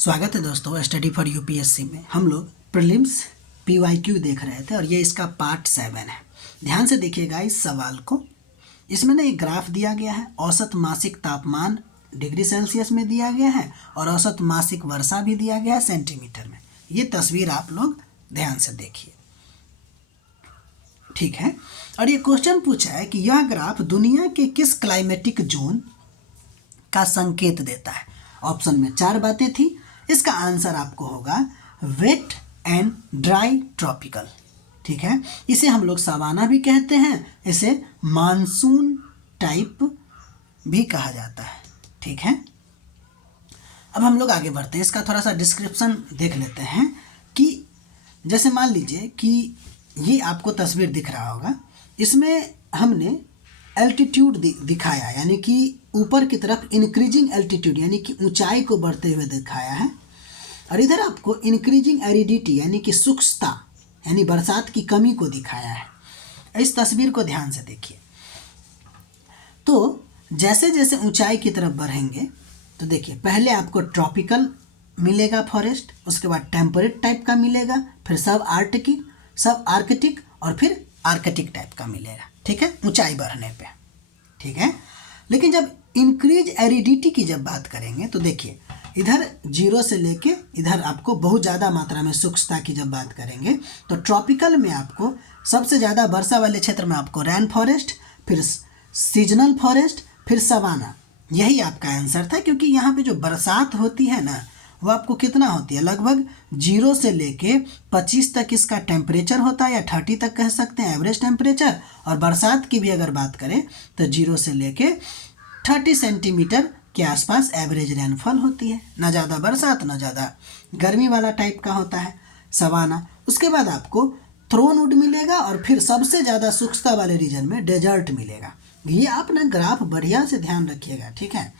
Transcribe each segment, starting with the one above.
स्वागत है दोस्तों स्टडी फॉर यूपीएससी में। हम लोग प्रीलिम्स पीवाईक्यू देख रहे थे और ये इसका पार्ट 7 है। ध्यान से देखिएगा इस सवाल को। इसमें ना एक ग्राफ दिया गया है, औसत मासिक तापमान डिग्री सेल्सियस में दिया गया है और औसत मासिक वर्षा भी दिया गया है सेंटीमीटर में। ये तस्वीर आप लोग ध्यान से देखिए, ठीक है। और ये क्वेश्चन पूछा है कि यह ग्राफ दुनिया के किस क्लाइमेटिक जोन का संकेत देता है। ऑप्शन में 4 बातें थी। इसका आंसर आपको होगा वेट एंड ड्राई ट्रॉपिकल, ठीक है। इसे हम लोग सवाना भी कहते हैं, इसे मानसून टाइप भी कहा जाता है, ठीक है। अब हम लोग आगे बढ़ते हैं, इसका थोड़ा सा डिस्क्रिप्शन देख लेते हैं कि जैसे मान लीजिए कि ये आपको तस्वीर दिख रहा होगा, इसमें हमने एल्टीट्यूड दिखाया, यानी कि ऊपर की तरफ इंक्रीजिंग एल्टीट्यूड यानी कि ऊंचाई को बढ़ते हुए दिखाया है, और इधर आपको इंक्रीजिंग एरिडिटी यानी कि शुष्कता यानी बरसात की कमी को दिखाया है। इस तस्वीर को ध्यान से देखिए। तो जैसे जैसे ऊंचाई की तरफ बढ़ेंगे तो देखिए पहले आपको ट्रॉपिकल मिलेगा फॉरेस्ट, उसके बाद टेम्परेट टाइप का मिलेगा, फिर सब आर्कटिक और फिर आर्कटिक टाइप का मिलेगा, ठीक है, ऊंचाई बढ़ने पे, ठीक है। लेकिन जब इंक्रीज एरिडिटी की जब बात करेंगे तो देखिए इधर 0 से लेके इधर आपको बहुत ज़्यादा मात्रा में शुष्कता की जब बात करेंगे तो ट्रॉपिकल में आपको सबसे ज़्यादा वर्षा वाले क्षेत्र में आपको रेन फॉरेस्ट, फिर सीजनल फॉरेस्ट, फिर सवाना, यही आपका आंसर था। क्योंकि यहाँ पे जो बरसात होती है ना वो आपको कितना होती है, लगभग 0 से लेके 25 तक इसका टेम्परेचर होता है, या 30 तक कह सकते हैं एवरेज टेम्परेचर। और बरसात की भी अगर बात करें तो 0 से लेके 30 सेंटीमीटर के आसपास एवरेज रेनफॉल होती है। ना ज़्यादा बरसात ना ज़्यादा गर्मी वाला टाइप का होता है सवाना। उसके बाद आपको थ्रोन वुड मिलेगा और फिर सबसे ज़्यादा शुष्कता वाले रीजन में डेजर्ट मिलेगा। ये आप ना ग्राफ बढ़िया से ध्यान रखिएगा, ठीक है।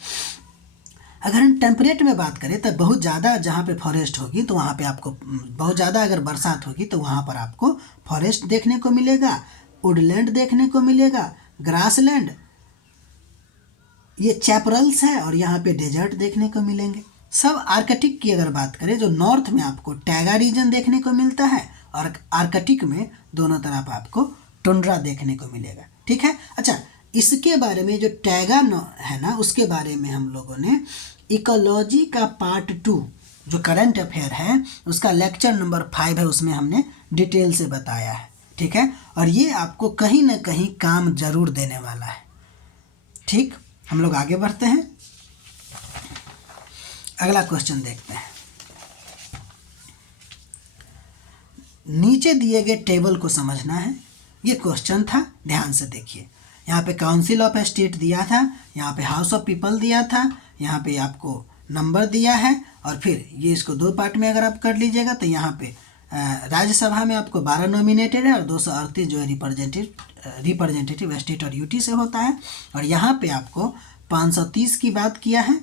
अगर हम टेम्परेट में बात करें तो बहुत ज़्यादा जहाँ पे फॉरेस्ट होगी तो वहाँ पे आपको बहुत ज़्यादा, अगर बरसात होगी तो वहाँ पर आपको फॉरेस्ट देखने को मिलेगा, वुडलैंड देखने को मिलेगा, ग्रासलैंड, ये चैपरल्स है, और यहाँ पे डेजर्ट देखने को मिलेंगे। सब आर्कटिक की अगर बात करें जो नॉर्थ में आपको टैगा रीजन देखने को मिलता है, और आर्कटिक में दोनों तरफ आपको टुंड्रा देखने को मिलेगा, ठीक है। अच्छा, इसके बारे में जो टैगा है ना उसके बारे में हम लोगों ने इकोलॉजी का पार्ट 2 जो करंट अफेयर है उसका लेक्चर नंबर 5 है, उसमें हमने डिटेल से बताया है, ठीक है। और ये आपको कहीं ना कहीं काम जरूर देने वाला है, ठीक। हम लोग आगे बढ़ते हैं, अगला क्वेश्चन देखते हैं। नीचे दिए गए टेबल को समझना है, ये क्वेश्चन था, ध्यान से देखिए। यहाँ पे काउंसिल ऑफ स्टेट दिया था, यहाँ पे हाउस ऑफ पीपल दिया था, यहाँ पे आपको नंबर दिया है, और फिर ये इसको 2 पार्ट में अगर आप कर लीजिएगा तो यहाँ पे राज्यसभा में आपको 12 नॉमिनेटेड है और 238 जो है रिप्रेजेंटेटिव स्टेट और यूटी से होता है। और यहाँ पे आपको 530 की बात किया है,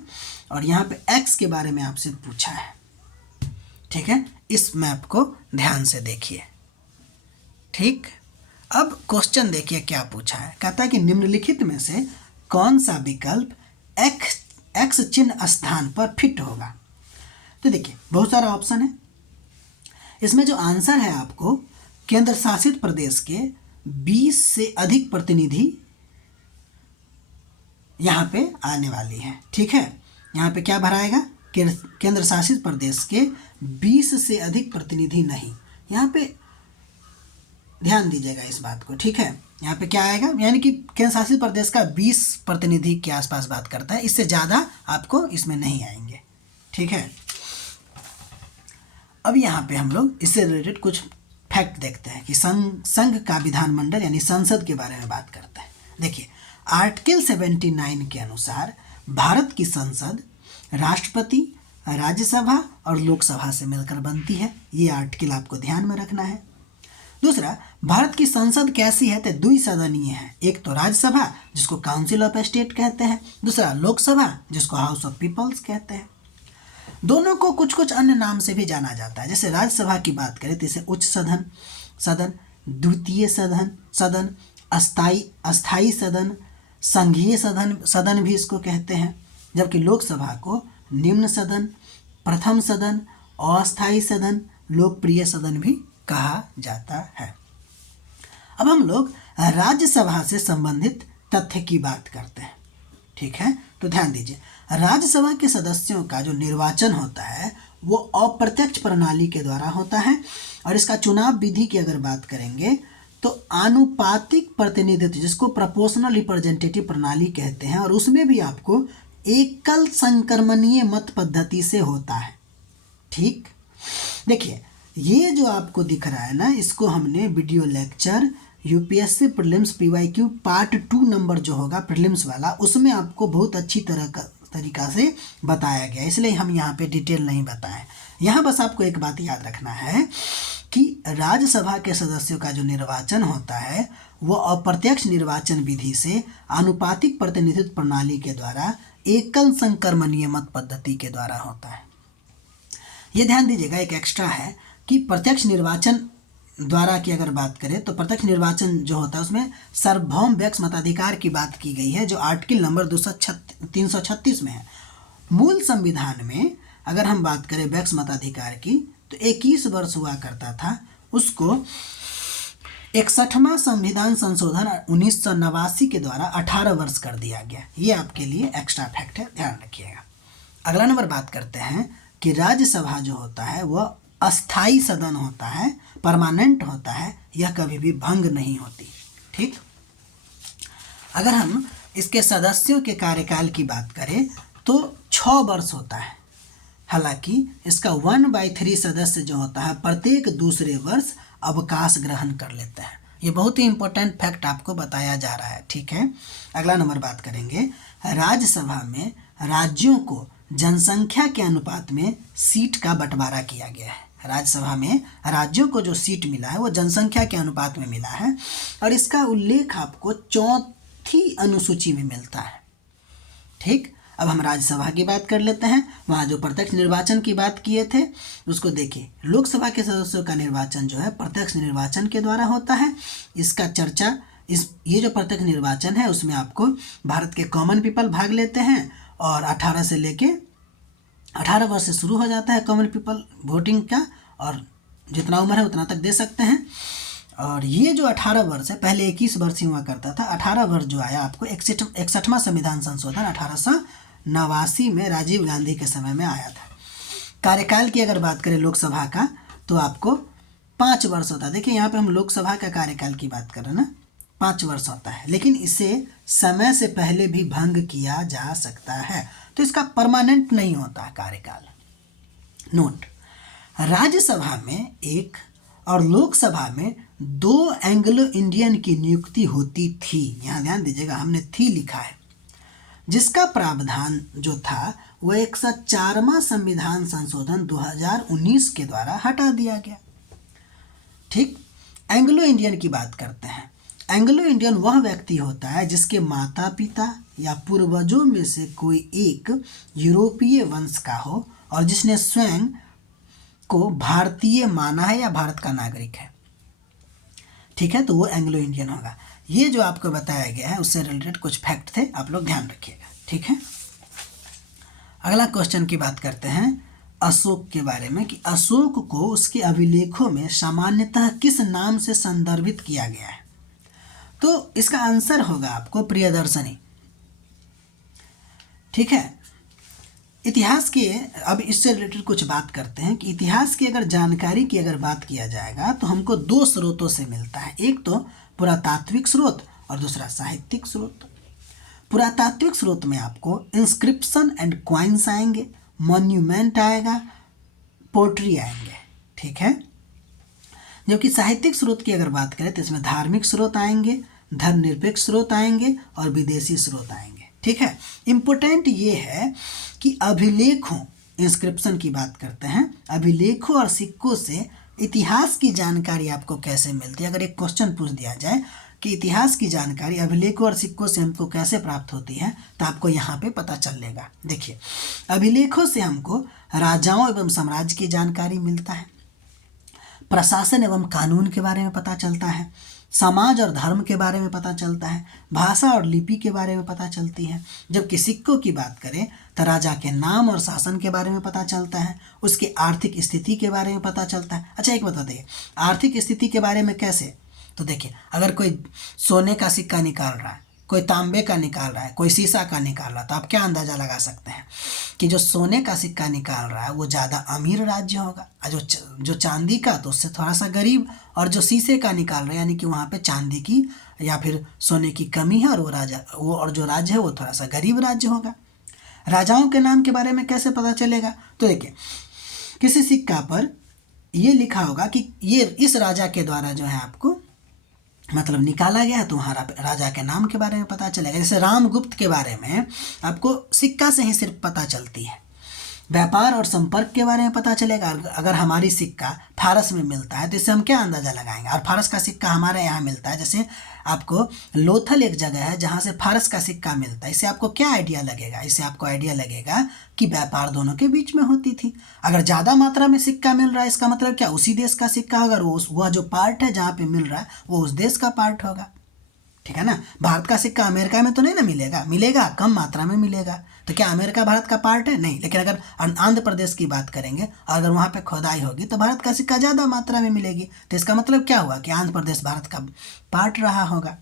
और यहाँ पे एक्स के बारे में आपसे पूछा है, ठीक है। इस मैप को ध्यान से देखिए, ठीक। अब क्वेश्चन देखिए क्या पूछा है। कहता है कि निम्नलिखित में से कौन सा विकल्प एक्स चिन्ह स्थान पर फिट होगा। तो देखिए बहुत सारा ऑप्शन है, इसमें जो आंसर है आपको केंद्र शासित प्रदेश के 20 से अधिक प्रतिनिधि यहाँ पे आने वाली है, ठीक है। यहाँ पे क्या भराएगा, केंद्र शासित प्रदेश के 20 से अधिक प्रतिनिधि नहीं, यहाँ पे ध्यान दीजिएगा इस बात को, ठीक है। यहाँ पे क्या आएगा, यानी कि केंद्र शासित प्रदेश का 20 प्रतिनिधि के आसपास बात करता है, इससे ज़्यादा आपको इसमें नहीं आएंगे, ठीक है। अब यहाँ पे हम लोग इससे रिलेटेड कुछ फैक्ट देखते हैं कि संघ का विधानमंडल यानी संसद के बारे में बात करते हैं। देखिए आर्टिकल 79 के अनुसार भारत की संसद राष्ट्रपति, राज्यसभा और लोकसभा से मिलकर बनती है। ये आर्टिकल आपको ध्यान में रखना है। दूसरा, भारत की संसद कैसी है तो द्विसदनीय है। एक तो राज्यसभा जिसको काउंसिल ऑफ स्टेट कहते हैं, दूसरा लोकसभा जिसको हाउस ऑफ पीपल्स कहते हैं। दोनों को कुछ कुछ अन्य नाम से भी जाना जाता है। जैसे राज्यसभा की बात करें तो इसे उच्च सदन, द्वितीय सदन, अस्थाई सदन, संघीय सदन भी इसको कहते हैं। जबकि लोकसभा को निम्न सदन, प्रथम सदन, अस्थायी सदन, लोकप्रिय सदन भी कहा जाता है। अब हम लोग राज्यसभा से संबंधित तथ्य की बात करते हैं। ठीक है, तो ध्यान दीजिए, राज्यसभा के सदस्यों का जो निर्वाचन होता है वो अप्रत्यक्ष प्रणाली के द्वारा होता है, और इसका चुनाव विधि की अगर बात करेंगे तो आनुपातिक प्रतिनिधित्व, जिसको प्रोपोर्शनल रिप्रेजेंटेटिव प्रणाली कहते हैं, और उसमें भी आपको एकल संक्रमणीय मत पद्धति से होता है। ठीक, देखिए ये जो आपको दिख रहा है ना, इसको हमने video lecture UPSC prelims PYQ part 2 number जो होगा प्रीलिम्स वाला, उसमें आपको बहुत अच्छी तरीका से बताया गया, इसलिए हम यहाँ पे डिटेल नहीं बताएं। यहाँ बस आपको एक बात याद रखना है कि राज्यसभा के सदस्यों का जो निर्वाचन होता है वो अप्रत्यक्ष निर्वाचन विधि से आनुपातिक प्रतिनिधित्व प्रणाली के द्वारा एकल संक्रमणीय मत पद्धति के द्वारा होता है। ये ध्यान दीजिएगा, एक एक्स्ट्रा है कि प्रत्यक्ष निर्वाचन द्वारा की अगर बात करें तो प्रत्यक्ष निर्वाचन जो होता है उसमें सार्वभौम व्यक्ति मताधिकार की बात की गई है, जो आर्टिकल नंबर 336 में है। मूल संविधान में अगर हम बात करें व्यक्ति मताधिकार की तो 21 वर्ष हुआ करता था, उसको 61वां संविधान संशोधन 1989 के द्वारा 18 वर्ष कर दिया गया। ये आपके लिए एक्स्ट्रा फैक्ट है, ध्यान रखिएगा। अगला नंबर बात करते हैं कि राज्यसभा जो होता है वह अस्थाई सदन होता है, परमानेंट होता है, यह कभी भी भंग नहीं होती। ठीक, अगर हम इसके सदस्यों के कार्यकाल की बात करें तो 6 वर्ष होता है। हालांकि इसका 1/3 सदस्य जो होता है प्रत्येक दूसरे वर्ष अवकाश ग्रहण कर लेते हैं। ये बहुत ही इंपॉर्टेंट फैक्ट आपको बताया जा रहा है। ठीक है, अगला नंबर बात करेंगे, राज्यसभा में राज्यों को जनसंख्या के अनुपात में सीट का बंटवारा किया गया है। राज्यसभा में राज्यों को जो सीट मिला है वो जनसंख्या के अनुपात में मिला है, और इसका उल्लेख आपको 4थी अनुसूची में मिलता है। ठीक, अब हम राज्यसभा की बात कर लेते हैं। वहाँ जो प्रत्यक्ष निर्वाचन की बात किए थे उसको देखिए, लोकसभा के सदस्यों का निर्वाचन जो है प्रत्यक्ष निर्वाचन के द्वारा होता है। इसका चर्चा ये जो प्रत्यक्ष निर्वाचन है उसमें आपको भारत के कॉमन पीपल भाग लेते हैं, और 18 से लेके 18 वर्ष से शुरू हो जाता है कॉमन पीपल वोटिंग का, और जितना उम्र है उतना तक दे सकते हैं। और ये जो 18 वर्ष है, पहले 21 वर्ष ही हुआ करता था, 18 वर्ष जो आया आपको 61वां संविधान संशोधन 1889 में राजीव गांधी के समय में आया था। कार्यकाल की अगर बात करें लोकसभा का तो आपको 5 वर्ष होता है। देखिए यहाँ पे हम लोकसभा का कार्यकाल की बात कर रहे हैं ना, 5 वर्ष होता है, लेकिन इसे समय से पहले भी भंग किया जा सकता है, तो इसका परमानेंट नहीं होता कार्यकाल। नोट, राज्यसभा में 1 और लोकसभा में 2 एंग्लो इंडियन की नियुक्ति होती थी। यहाँ ध्यान दीजिएगा, हमने थी लिखा है, जिसका प्रावधान जो था वह 104वां संविधान संशोधन 2019 के द्वारा हटा दिया गया। ठीक, एंग्लो इंडियन की बात करते हैं। एंग्लो इंडियन वह व्यक्ति होता है जिसके माता पिता या पूर्वजों में से कोई एक यूरोपीय वंश का हो और जिसने स्वयं को भारतीय माना है या भारत का नागरिक है। ठीक है, तो वो एंग्लो इंडियन होगा। ये जो आपको बताया गया है उससे रिलेटेड कुछ फैक्ट थे, आप लोग ध्यान रखिएगा। ठीक है, अगला क्वेश्चन की बात करते हैं अशोक के बारे में, कि अशोक को उसके अभिलेखों में सामान्यतः किस नाम से संदर्भित किया गया है। तो इसका आंसर होगा आपको प्रियदर्शनी। ठीक है, इतिहास के, अब इससे रिलेटेड कुछ बात करते हैं कि इतिहास की अगर जानकारी की अगर बात किया जाएगा तो हमको 2 स्रोतों से मिलता है, एक तो पुरातात्विक स्रोत और दूसरा साहित्यिक स्रोत। पुरातात्विक स्रोत में आपको इंस्क्रिप्शन एंड क्वाइंस आएंगे, मॉन्यूमेंट आएगा, पोट्री आएंगे। ठीक है, जबकि साहित्यिक स्रोत की अगर बात करें तो इसमें धार्मिक स्रोत आएंगे, धर्मनिरपेक्ष स्रोत आएंगे और विदेशी स्रोत आएंगे। ठीक है, इम्पोर्टेंट ये है कि अभिलेखों, इंस्क्रिप्शन की बात करते हैं, अभिलेखों और सिक्कों से इतिहास की जानकारी आपको कैसे मिलती है। अगर एक क्वेश्चन पूछ दिया जाए कि इतिहास की जानकारी अभिलेखों और सिक्कों से हमको कैसे प्राप्त होती है, तो आपको यहाँ पे पता चलेगा। देखिए, अभिलेखों से हमको राजाओं एवं साम्राज्य की जानकारी मिलता है, प्रशासन एवं कानून के बारे में पता चलता है, समाज और धर्म के बारे में पता चलता है, भाषा और लिपि के बारे में पता चलती है। जबकि सिक्कों की बात करें तो राजा के नाम और शासन के बारे में पता चलता है, उसकी आर्थिक स्थिति के बारे में पता चलता है। अच्छा एक बता दें, आर्थिक स्थिति के बारे में कैसे? तो देखिए, अगर कोई सोने का सिक्का निकाल रहा है, कोई तांबे का निकाल रहा है, कोई शीशा का निकाल रहा है, तो आप क्या अंदाज़ा लगा सकते हैं कि जो सोने का सिक्का निकाल रहा है वो ज़्यादा अमीर राज्य होगा, और जो चांदी का तो उससे थोड़ा सा गरीब, और जो शीशे का निकाल रहा है यानी कि वहाँ पे चांदी की या फिर सोने की कमी है, और और जो राज्य है वो थोड़ा सा गरीब राज्य होगा। राजाओं के नाम के बारे में कैसे पता चलेगा? तो देखिए, किसी सिक्का पर ये लिखा होगा कि ये इस राजा के द्वारा जो है आपको मतलब निकाला गया, तो वहाँ राजा के नाम के बारे में पता चलेगा। जैसे रामगुप्त के बारे में आपको सिक्का से ही सिर्फ पता चलती है। व्यापार और संपर्क के बारे में पता चलेगा। अगर हमारी सिक्का फारस में मिलता है तो इससे हम क्या अंदाज़ा लगाएंगे, और फारस का सिक्का हमारे यहाँ मिलता है, जैसे आपको लोथल एक जगह है जहाँ से फारस का सिक्का मिलता है, इससे आपको क्या आइडिया लगेगा? इससे आपको आइडिया लगेगा कि व्यापार दोनों के बीच में होती थी। अगर ज़्यादा मात्रा में सिक्का मिल रहा है इसका मतलब क्या, उसी देश का सिक्का होगा, वह जो पार्ट है जहाँ पे मिल रहा है वो उस देश का पार्ट होगा। ठीक है ना। भारत का सिक्का अमेरिका में तो नहीं ना मिलेगा, मिलेगा कम मात्रा में मिलेगा। तो क्या अमेरिका भारत का पार्ट है? नहीं। लेकिन अगर आंध्र प्रदेश की बात करेंगे और अगर वहाँ पे खोदाई होगी तो भारत का सिक्का ज़्यादा मात्रा में मिलेगी। तो इसका मतलब क्या हुआ कि आंध्र प्रदेश भारत का पार्ट रहा होगा।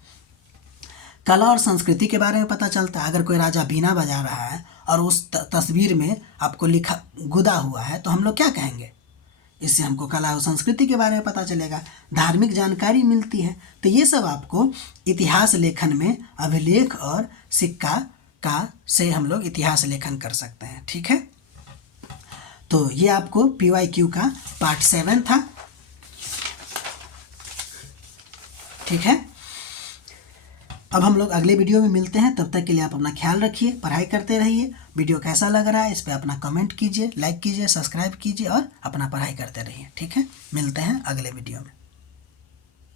कला और संस्कृति के बारे में पता चलता है। अगर कोई राजा बीना बजा रहा है और उस तस्वीर में आपको लिखा गुदा हुआ है तो हम लोग क्या कहेंगे? इससे हमको कला और संस्कृति के बारे में पता चलेगा, धार्मिक जानकारी मिलती है। तो ये सब आपको इतिहास लेखन में अभिलेख और सिक्का का से हम लोग इतिहास लेखन कर सकते हैं। ठीक है, तो ये आपको PYQ का पार्ट 7 था। ठीक है, अब हम लोग अगले वीडियो में मिलते हैं। तब तक के लिए आप अपना ख्याल रखिए, पढ़ाई करते रहिए। वीडियो कैसा लग रहा है इस पर अपना कमेंट कीजिए, लाइक कीजिए, सब्सक्राइब कीजिए और अपना पढ़ाई करते रहिए। ठीक है, मिलते हैं अगले वीडियो में।